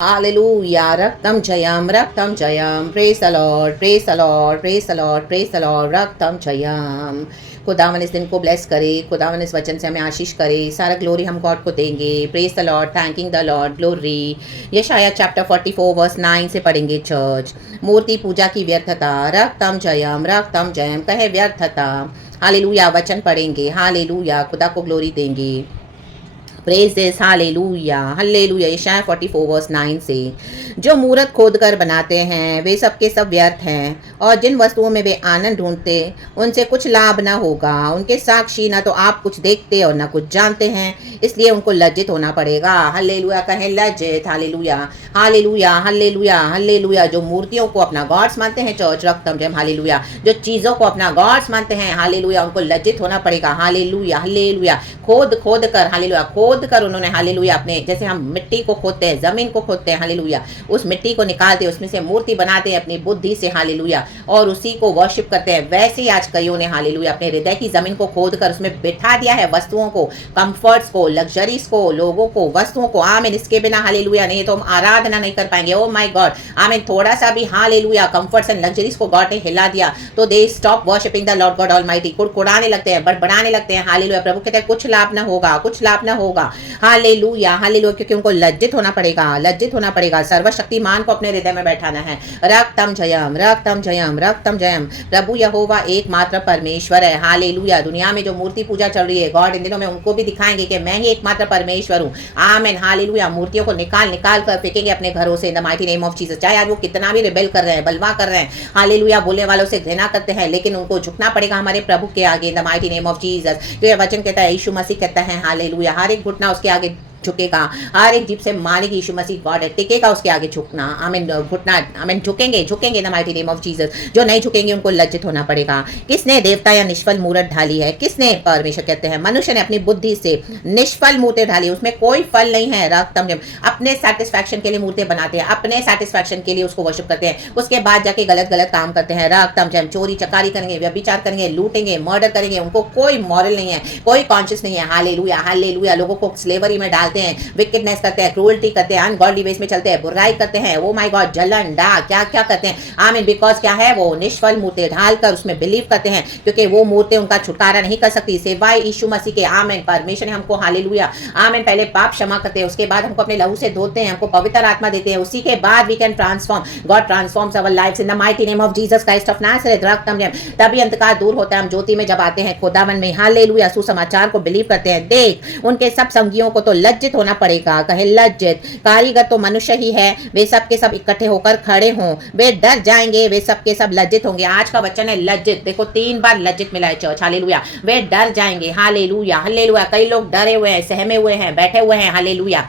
Hallelujah. Raktam Jayam, Raktam Jayam. Praise the Lord, praise the Lord, praise the Lord, praise the Lord. Raktam Jayam. खुदावन इस दिन को bless करे, खुदावन इस वचन से हमें आशीष करे, सारा ग्लोरी हम गॉड को देंगे. Praise the Lord, thanking the Lord, glory. यशाया चैप्टर 44 वर्स 9 से पढ़ेंगे चर्च. मूर्ति पूजा की व्यर्थता. रक्तम जयम कहे व्यर्थता. हालेलुया. वचन पढ़ेंगे. हालेलुया. खुदा को ग्लोरी देंगे. Praise this. Hallelujah, hallelujah. यशाया 44 वर्स 9 से. जो मूरत खोद कर बनाते हैं वे सब के सब व्यर्थ हैं, और जिन वस्तुओं में वे आनंद ढूंढते उनसे कुछ लाभ न होगा. उनके साक्षी न तो आप कुछ देखते और न कुछ जानते हैं, इसलिए उनको लज्जित होना पड़ेगा. हालेलुया. कहें लज्जित. Hallelujah, hallelujah, hallelujah, hallelujah. जो मूर्तियों को अपना गॉड्स मानते हैं चर्च, रक्तम जयम. हालेलुया. जो चीज़ों को अपना गॉड्स मानते हैं, हालेलुया, उनको लज्जित होना पड़ेगा. Hallelujah, hallelujah. खोद खोद कर, हालेलुया, खोद कर उन्होंने, हालेलुया, अपने जैसे हम मिट्टी को खोदते हैं, जमीन को खोदते हैं, हालेलुया, उस मिट्टी को निकालते हैं, उसमें से मूर्ति बनाते हैं अपनी बुद्धि से, हालेलुया, और उसी को वर्शिप करते हैं. वैसे ही आज कईयों ने, हालेलुया, अपने हृदय की जमीन को खोद कर उसमें बिठा दिया है वस्तुओं को, कंफर्ट्स को, लग्जरीज को, लोगों को, वस्तुओं को. आमीन. इसके बिना, हालेलुया, नहीं तो हम आराधना नहीं कर पाएंगे. Oh my God. आमीन. थोड़ा सा भी, हालेलुया, कंफर्ट्स एंड लग्जरीज को गॉड ने हिला दिया तो they stop worshipping the Lord God almighty. कुड़कुड़ाने लगते हैं, बड़बड़ाने लगते हैं. हालेलुया. प्रभु कहते हैं कुछ लाभ ना होगा, कुछ लाभ ना होगा. Hallelujah, hallelujah. क्योंकि उनको लज्जित होना पड़ेगा, लज्जित होना पड़ेगा. सर्वशक्तिमान को अपने हृदय में बैठाना है. रक्तम जयम, रक्तम जयम, रक्तम जयम. प्रभु यहोवा एकमात्र परमेश्वर है. हालेलुया. दुनिया में जो मूर्ति पूजा चल रही है, गॉड इन दिनों में उनको भी दिखाएंगे कि मैं ही एकमात्र परमेश्वर हूँ. आमीन. हालेलुया. मूर्तियों को निकाल निकाल कर फेंकेंगे अपने घरों से, इन the mighty name of Jesus. चाहे आज वो कितना भी रिबेल कर रहे हैं, बलवा कर रहे हैं, हालेलुया, बोलने वालों से घृणा करते हैं, लेकिन उनको झुकना पड़ेगा हमारे प्रभु के आगे, इन the mighty name of Jesus. तो यह वचन कहता है, यीशु मसीह कहता है, हालेलुया, हर एक घुटना उसके आगे झुकेगा, हर एक जीभ से मानेगी यीशु मसीह गॉड है, टिकेगा उसके आगे झुकना. आमीन. घुटना, आमीन, झुकेंगे, झुकेंगे इन the mighty name of Jesus. जो नहीं झुकेंगे उनको लज्जित होना पड़ेगा. किसने देवता या निष्फल मूर्त ढाली है? किसने? परमेश्वर कहते हैं, मनुष्य ने अपनी बुद्धि से निष्फल मूर्ति ढाली, उसमें कोई फल नहीं है. रक्तम जयम. अपने सेटिस्फैक्शन के लिए मूर्ति बनाते हैं, अपने सेटिस्फैक्शन के लिए उसको वर्शिप करते हैं, उसके बाद जाके गलत गलत काम करते हैं. रक्तम जयम. चोरी चकारी करेंगे, व्यभिचार करेंगे, लूटेंगे, मर्डर करेंगे. उनको कोई मॉरल नहीं है, कोई कॉन्शियस नहीं है. Hallelujah, hallelujah. लोगों को स्लेवरी में डालते हैं, विकेटनेस करते हैं, क्रूअल्टी करते हैं, अनगॉडली वेज में चलते हैं, बुराई करते हैं. ओ माय गॉड. जलन, डाह, क्या क्या करते हैं. आमीन. बिकॉज क्या है, वो निष्फल मूर्ति ढालकर उसमें बिलीव करते हैं, क्योंकि वो मूर्ति उनका छुटकारा नहीं कर सकती सिवाय यीशु मसीह के. आमीन. परमेश्वर ने हमको, हालेलुया, आमीन, पहले पाप क्षमा करते हैं, उसके बाद हमको अपने लहू से धोते हैं, हमको पवित्र आत्मा देते हैं, उसी के बाद we can transform. God transforms our lives in the mighty name of Jesus Christ of Nazareth. रक्तम जयम. तभी अंधकार दूर होता है, हम ज्योति में जब आते हैं खुदावन में, हालेलुया, सुसमाचार को बिलीव करते हैं. देख, उनके सब संगियों को तो लज्जित होना पड़ेगा. कहे लज्जित. कारीगर तो मनुष्य ही है, वे सब के सब इकट्ठे होकर खड़े हों, वे डर जाएंगे, वे सब के सब लज्जित होंगे. आज का वचन है लज्जित. देखो 3 बार लज्जित मिला है चर्च. हालेलुया. वे डर जाएंगे. Hallelujah, hallelujah. कई लोग डरे हुए हैं, सहमे हुए हैं, बैठे हुए हैं. हालेलुया.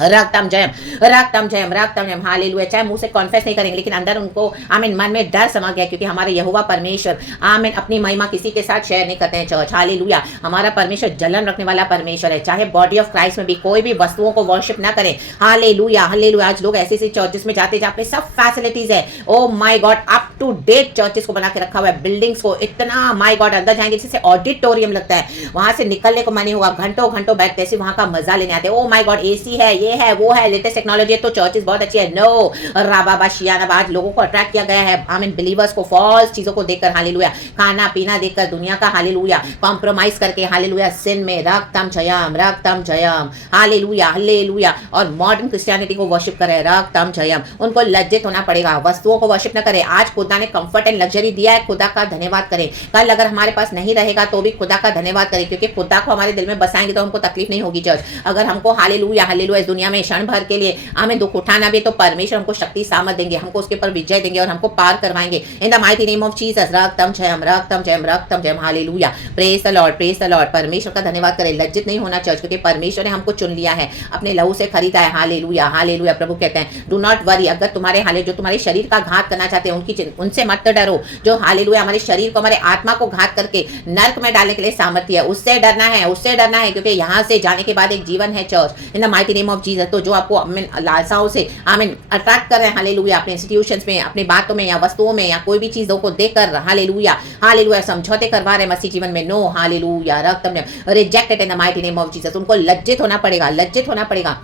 रक्तम जयम, रक्तम जयम, रक्तम जयम. हालेलुया. चाहे मुंह से कॉन्फेस नहीं करेंगे, लेकिन अंदर उनको, आमीन, मन में डर समा गया, क्योंकि हमारे यहोवा परमेश्वर, आमीन, अपनी महिमा किसी के साथ शेयर नहीं करते हैं चर्च. हालेलुया. हमारा परमेश्वर जलन रखने वाला परमेश्वर है. चाहे बॉडी ऑफ क्राइस्ट में भी कोई भी वस्तुओं को वर्शिप ना करें. Hallelujah, hallelujah. आज लोग ऐसे चर्चेस में जाते, जहाँ पे सब फैसिलिटीज है. Oh my god. Up to date churches को बना के रखा हुआ है, बिल्डिंग्स को इतना, माय गॉड, अंदर जाएंगे जैसे ऑडिटोरियम लगता है, वहां से निकलने को मन नहीं होगा. घंटों घंटों बैठते हैं, वहां का मजा लेने आते हैं. ओ माय गॉड. एसी है, ये है, वो है, लेटेस्ट टेक्नोलॉजी, तो चर्चेस बहुत अच्छी है. नो. राबाबा शियाना. आज लोगों को अट्रैक्ट किया गया है, आमीन, बिलीवर्स को फॉल्स चीजों को देखकर, हालेलुया, खाना पीना देखकर, दुनिया का, हालेलुया, कॉम्प्रोमाइज करके, हालेलुया, सिन में. रक्तम जयम, रक्तम जयम. Hallelujah, hallelujah. और मॉडर्न क्रिश्चियनिटी को वर्शिप करे. रक्तम जयम. उनको लज्जित होना पड़ेगा. वस्तुओं को वर्शिप न करे. आज खुदा ने कंफर्ट एंड लग्जरी दिया है, खुदा का धन्यवाद करें. कल अगर हमारे पास नहीं रहेगा तो भी खुदा का धन्यवाद करें, क्योंकि खुदा को हमारे दिल में बसाएंगे तो हमको तकलीफ नहीं होगी चर्च. अगर हमको, हालेलुया, हालेलुया, इस दुनिया में क्षण भर के लिए हमें दुख उठाना भी, तो परमेश्वर हमको शक्ति सामर्थ देंगे, हमको उसके ऊपर विजय देंगे और हमको पार करवाएंगे. In the mighty name of Jesus. रक्तम जयम, रक्तम जयम, रक्तम जयम. Hallelujah. Praise the Lord, praise the Lord. परमेश्वर का धन्यवाद करें. लज्जित नहीं होना चर्च, क्योंकि परमेश्वर ने हमको चुन लिया है, अपने लहू से खरीदा है. Hallelujah, hallelujah. प्रभु कहते हैं, डू नॉट वरी. अगर तुम्हारे जो तुम्हारे शरीर का घात करना चाहते हैं, उनसे मत डरो. जो, हालेलुया, हमारे शरीर को, हमारे आत्मा को घात करके नर्क में डालने के लिए सामर्थ्य है, उससे डरना है, उससे डरना है, क्योंकि यहाँ से जाने के बाद एक जीवन है church. In the mighty name of Jesus. तो जो आपको लालसाओं से, आमीन, अट्रैक्ट कर रहे हैं, हालेलुया, अपने इंस्टीट्यूशंस में, अपनी बातों में या वस्तुओं में या कोई भी चीजों को देखकर, हालेलुया, हालेलुया, समझौते करवा रहे हैं मसीह जीवन में, नो. हालेलुया. रक्तम, rejected in the mighty name of Jesus. उनको लज्जित होना पड़ेगा, लज्जित होना पड़ेगा.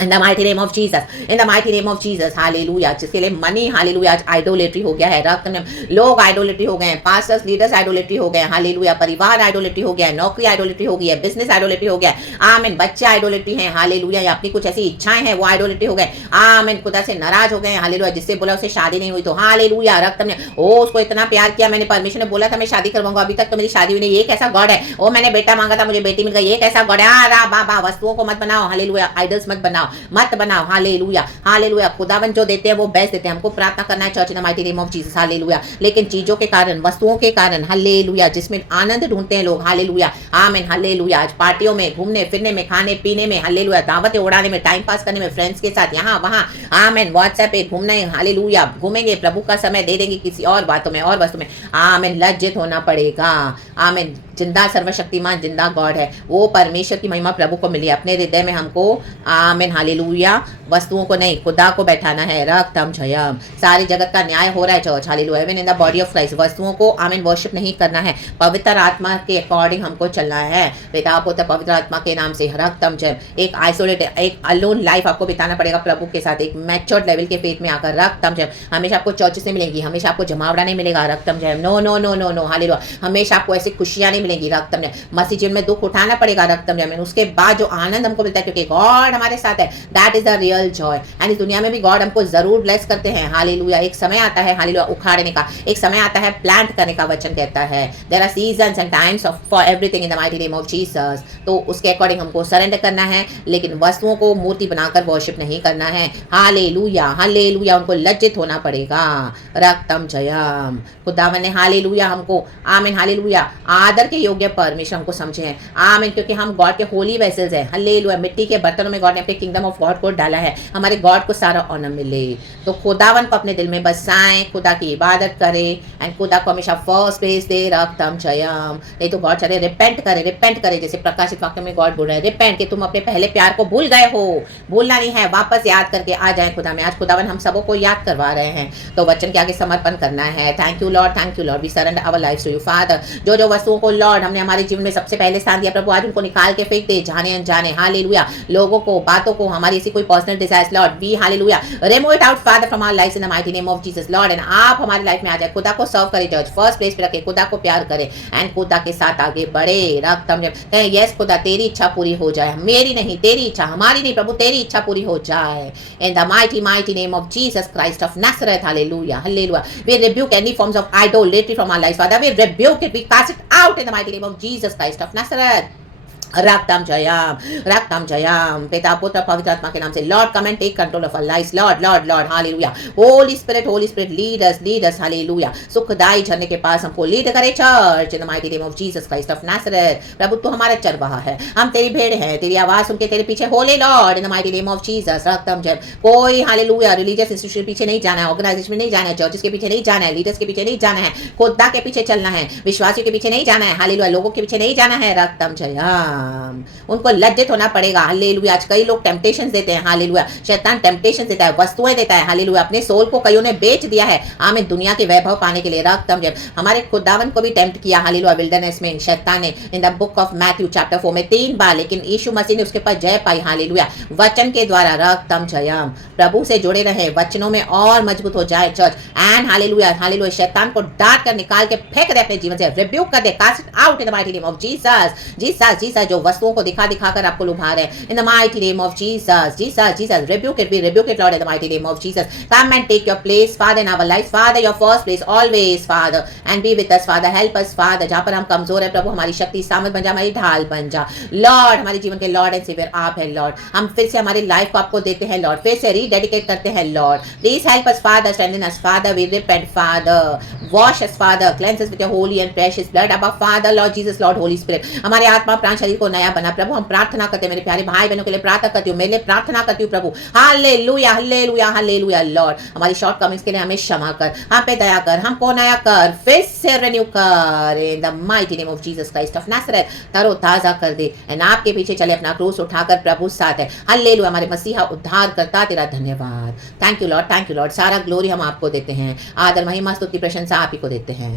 In the mighty name of Jesus, in the mighty name of Jesus, hallelujah. जिसके लिए मनी हालेलुया आज आइडोलेट्री हो गया है, रक्त में लोग आइडोलेट्री हो गए हैं, पास्टर्स लीडर्स आइडोलेट्री हो गए हैं, हालेलुया। परिवार आइडोलेट्री हो गया है, नौकरी आइडोलेट्री हो गई है, बिजनेस आइडोलेट्री हो गया है, आमीन। बच्चे आइडोलेट्री हैं, हालेलुया। या अपनी कुछ ऐसी इच्छाएं हैं वो आइडोलेट्री हो गए, आमीन। खुदा से नाराज हो गए हैं, हालेलुया। जिससे बोला उसे शादी नहीं हुई तो हालेलुया, रक्त में ओ उसको इतना प्यार किया, मैंने परमेश्वर ने बोला था मैं शादी करवाऊंगा, अभी तक तो मेरी शादी हुई नहीं, ये कैसा गॉड है। ओ मैंने बेटा मांगा था मुझे बेटी मिल गई, ये कैसा गॉड है। बाबा वस्तुओं को मत बनाओ, हालेलुया। आइडल्स मत बनाओ, मत बनाओ, हालेलुया हालेलुया। खुदावन जो देते हैं वो बेस्ट देते हैं। हमको प्रार्थना करना है church in the mighty name of Jesus, hallelujah. लेकिन चीजों के कारण, वस्तुओं के कारण, हालेलुया, जिसमें आनंद ढूंढते हैं लोग, हालेलुया, आमीन, हालेलुया। आज पार्टियों में, घूमने फिरने में, खाने पीने में, हालेलुया, दावतें उड़ाने में, टाइम पास करने में, फ्रेंड्स के साथ यहाँ वहाँ, आमीन, व्हाट्सएप पे घूमने, हालेलुया, घूमेंगे, प्रभु का समय दे देंगे किसी और बातों में और वस्तु में, आमीन। लज्जित होना पड़ेगा, आमीन। जिंदा सर्वशक्तिमान जिंदा गॉड है, वो परमेश्वर की महिमा प्रभु को मिली अपने हृदय में हमको, आमीन, हालेलुया। वस्तुओं को नहीं, खुदा को बैठाना है, रक्तम जयम। सारी जगत का न्याय हो रहा है church, hallelujah. Even in the body of Christ, वस्तुओं को, आमीन, वर्शिप नहीं करना है, पवित्र आत्मा के अकॉर्डिंग हमको चलना है, पिता पुत्र पवित्र आत्मा के नाम से, रक्तम जयम। एक आइसोलेटेड, एक अलोन लाइफ आपको बिताना पड़ेगा प्रभु के साथ, एक मैच्योर्ड लेवल के फेथ में आकर, रक्तम जयम। हमेशा आपको चर्च से मिलेंगी, हमेशा आपको जमावड़ा नहीं मिलेगा, रक्तम जयम। No no no no no, hallelujah. हमेशा आपको ऐसी खुशियां नहीं मिलेंगी, रक्तम जयम। मसीह जीवन में दुख उठाना पड़ेगा, रक्तम जयम। उसके बाद जो आनंद हमको मिलता है, क्योंकि गॉड हमारे साथ है, that is the real Joy. And इस दुनिया में भी गॉड हमको जरूर ब्लेस करते हैं, हालेलुया। एक समय आता है, हालेलुया, उखाड़ने का, एक समय आता है प्लांट करने का, वचन कहता है there are seasons and times for everything in the mighty name of Jesus. तो उसके अकॉर्डिंग हमको सरेंडर करना है, लेकिन वस्तुओं को मूर्ति बनाकर वर्शिप नहीं करना है, हालेलुया हालेलुया। उनको लज्जित होना पड़ेगा, रक्तम जयम। खुदावन ने हालेलुया हमको, आमीन, हालेलुया, आदर के योग्य परमेश्वर हमको समझे हैं, आमीन। क्योंकि हम गॉड के होली वेसल्स हैं, हालेलुया। मिट्टी के बर्तनों में गॉड ने अपने किंगडम ऑफ गॉड को डाला है, हमारे गॉड को सारा ऑनर मिले। तो खुदावन को अपने दिल में बसाएं, खुदा की इबादत करें, एंड खुदा को हमेशा फर्स्ट प्लेस दे, रक्तम जयम। नहीं तो गॉड चाहे रिपेंट करे, जैसे प्रकाशित वाक्य में गॉड बोल रहे हैं, रिपेंट, कि तुम अपने पहले प्यार को भूल गए हो, भूलना नहीं है, वापस याद करके आ जाए खुदा में। आज खुदावन हम सबों को याद करवा रहे हैं, तो वचन के आगे समर्पण करना है। Thank you Lord, thank you Lord, we surrender our lives to you father. जो जो वस्तुओं को लॉर्ड हमने हमारे जीवन में सबसे पहले स्थान दिया प्रभु, आज उनको निकाल के फेंक दे, जाने अनजाने, हालेलुया। लोगों को, बातों को, हमारी ऐसी कोई personal desires, Lord we hallelujah remove it out father from our lives in the mighty name of Jesus, Lord. And आप हमारी लाइफ में आ जाए, खुदा को सर्व करें चर्च, फर्स्ट प्लेस पे रखे, खुदा को प्यार करें, एंड खुदा के साथ आगे बढ़े, रक्तम जयम। यस खुदा, तेरी इच्छा पूरी हो जाए, मेरी नहीं, तेरी इच्छा, हमारी नहीं प्रभु, तेरी इच्छा पूरी हो जाए, in the mighty mighty name of Jesus Christ of Nazareth, hallelujah hallelujah. We rebuke any forms of idolatry from our lives, Father. We rebuke it, we cast it out in the mighty name of Jesus Christ of Nazareth. रक्तम जयम, रक्तम जयम। पिता पुत्र पवित्र आत्मा के नाम से, Lord come and take control of our lives, Lord Lord Lord, hallelujah. Holy spirit lead us, hallelujah. सुखदाई झरने के पास हमको लीड करे church, in the mighty name of Jesus Christ of नासरत। प्रभु तू हमारा चरवाहा है, हम तेरी भेड़ हैं, तेरी आवाज सुन के तेरे पीछे होले, Lord, in the mighty name of Jesus, रक्तम जयम। कोई, हालेलुया, रिलीजियस इंस्टीट्यूशन पीछे नहीं जाना है, ऑर्गेनाइजेशन में नहीं जाना है, चर्चेस के पीछे नहीं जाना है, लीडर्स के पीछे नहीं जाना है, खुदा के पीछे चलना है, विश्वासियों के पीछे नहीं जाना है, हालेलुया, लोगों के पीछे नहीं जाना है, रक्तम जयम। उनको लज्जित होना पड़ेगा, हालेलुया। आज कई लोग टेम्पटेशंस देते हैं, हालेलुया, शैतान टेम्पटेशंस देता है, वस्तुएं देता है, हालेलुया। अपने सोल को कईयों ने बेच दिया है, आमीन, दुनिया के वैभव पाने के लिए, रक्तम जयम। हमारे खुदावन को भी टेम्प्ट किया, हालेलुया, विल्डरनेस में शैतान ने, in the book of Matthew chapter 4 में 3 बार, लेकिन यीशु मसीह ने उसके ऊपर जय पाई, हालेलुया, वचन के द्वारा, रक्तम जयम। प्रभु से जुड़े रहे, वचनों में और मजबूत हो जाए चर्च, एंड हालेलुया हालेलुया। शैतान को डांट कर निकाल के फेंक दे अपने जीवन से, रिब्यूक कर दे, cast it out in the mighty name of Jesus, Jesus Jesus. जो वस्तुओं को दिखा कर आपको लुभा रहे हैं, in the mighty name of Jesus, Jesus Jesus, rebuke it, we rebuke it Lord, in the mighty name of Jesus. Come and take your place Father in our life, Father your first place always Father, and be with us Father, help us Father. जहां पर हम कमजोर है प्रभु, हमारी शक्ति सामर्थ बन जा, हमारी ढाल बन जा, लॉर्ड। हमारे जीवन के लॉर्ड एंड सेवियर आप है, लॉर्ड। हम फिर से हमारी लाइफ को आपको देते हैं, लॉर्ड, फिर से रीडेडिकेट करते हैं, lord. Please help us father, strengthen us father, we repent father, wash us father, cleanse us with your holy and precious blood of father, lord Jesus, lord holy spirit. हमारे आत्मा प्राण शरीर को नया बना प्रभु, हम प्रार्थना करते हैं, मेरे प्यारे भाई बहनों के लिए प्रार्थना करती हूँ, मेरे लिए प्रार्थना करती हूँ प्रभु, हालेलुया हालेलुया हालेलुया। लॉर्ड हमारी शॉर्ट कमिंग्स के लिए हमें क्षमा कर, हम पे दया कर, हमको नया कर, फिर से रिन्यू कर, in the mighty name of Jesus Christ of नासरत। तरो ताजा कर दे, एंड आपके पीछे चले, अपना क्रूस उठाकर प्रभु साथ है, हालेलुया। हमारे मसीहा उद्धार करता, तेरा धन्यवाद, thank you Lord, thank you Lord. सारा ग्लोरी हम आपको देते हैं, आदर महिमा स्तुति प्रशंसा आप ही को देते हैं,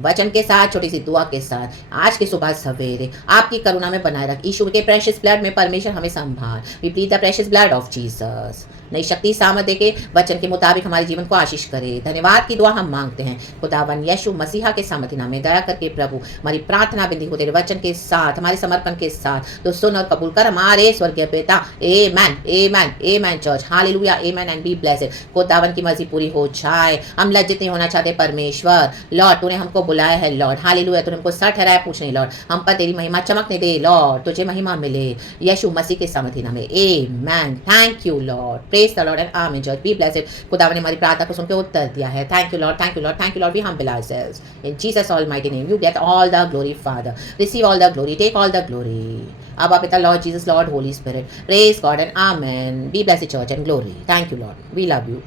वचन के साथ, छोटी सी दुआ के साथ आज के सुबह सवेरे आपकी करुणा में बनाए रख। यीशु के प्रेशियस ब्लड में परमेश्वर हमें संभाल। We plead the precious blood of Jesus. नई शक्ति सामर्थ देके वचन के मुताबिक हमारे जीवन को आशीष करे। धन्यवाद की दुआ हम मांगते हैं खुदावन यीशु मसीहा के सामर्थ्य नाम में। दया करके प्रभु हमारी प्रार्थना विनती को तेरे वचन के साथ, हमारे समर्पण के साथ तो सुन और कबूल कर हमारे स्वर्गीय पिता। Amen, amen, amen church, hallelujah, amen and be blessed. खुदावन की मर्जी पूरी हो जाए। हम लज्जित नहीं होना चाहते परमेश्वर। लॉर्ड तूने हमको बुलाया है लॉर्ड, हालेलुया, तूने हमको सर ठहराया पूछ नहीं लॉर्ड। हम पर तेरी महिमा चमकने दे लॉर्ड, तुझे महिमा मिले यीशु मसीह के सामर्थ्य नाम में। Amen. Thank you Lord, praise the Lord and amen church, be blessed. खुदावन ने हमारी प्रार्थना को सुनकर उत्तर दिया है। Thank you Lord, thank you Lord, thank you Lord. We humble ourselves in Jesus almighty name. You get all the glory Father, receive all the glory, take all the glory. Abba, Pita, Lord Jesus, Lord, Holy Spirit. Praise God and Amen. Be blessed, church, and glory. Thank you, Lord. We love you.